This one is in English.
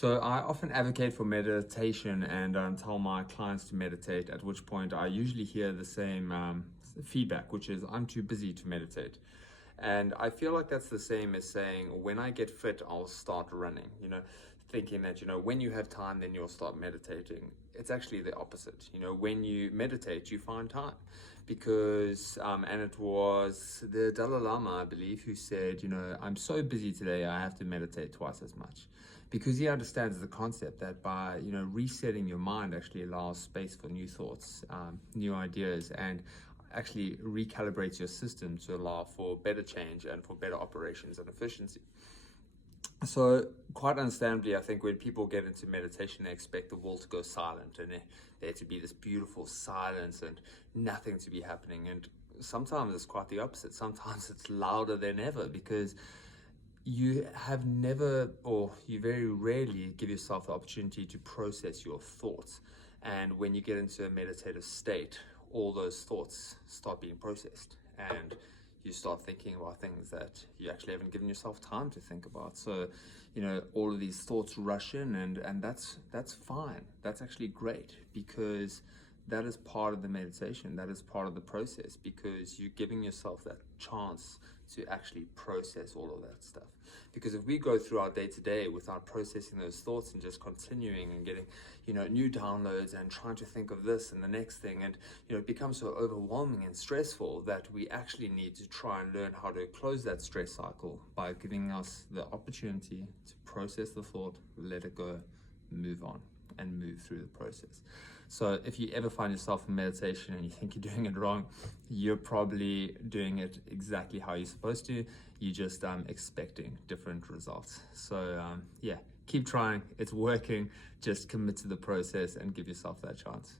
So I often advocate for meditation and tell my clients to meditate, at which point I usually hear the same feedback, which is I'm too busy to meditate. And I feel like that's the same as saying, when I get fit, I'll start running, thinking that, when you have time, then you'll start meditating. It's actually the opposite. When you meditate, you find time because, and it was the Dalai Lama, I believe, who said, I'm so busy today, I have to meditate twice as much, because he understands the concept that by resetting your mind actually allows space for new thoughts, new ideas, and actually recalibrates your system to allow for better change and for better operations and efficiency. So quite understandably, I think when people get into meditation, they expect the world to go silent and there to be this beautiful silence and nothing to be happening. And sometimes it's quite the opposite. Sometimes it's louder than ever, because you have never, or you very rarely give yourself the opportunity to process your thoughts. And when you get into a meditative state, all those thoughts start being processed and you start thinking about things that you actually haven't given yourself time to think about. So, all of these thoughts rush in, and that's fine. That's actually great, because that is part of the meditation. That is part of the process, because you're giving yourself that chance to actually process all of that stuff. Because if we go through our day to day without processing those thoughts and just continuing and getting, new downloads and trying to think of this and the next thing, and, it becomes so overwhelming and stressful that we actually need to try and learn how to close that stress cycle by giving us the opportunity to process the thought, let it go, move on, and move through the process. So if you ever find yourself in meditation and you think you're doing it wrong, you're probably doing it exactly how you're supposed to. You're just expecting different results. So yeah, keep trying. It's working. Just commit to the process and give yourself that chance.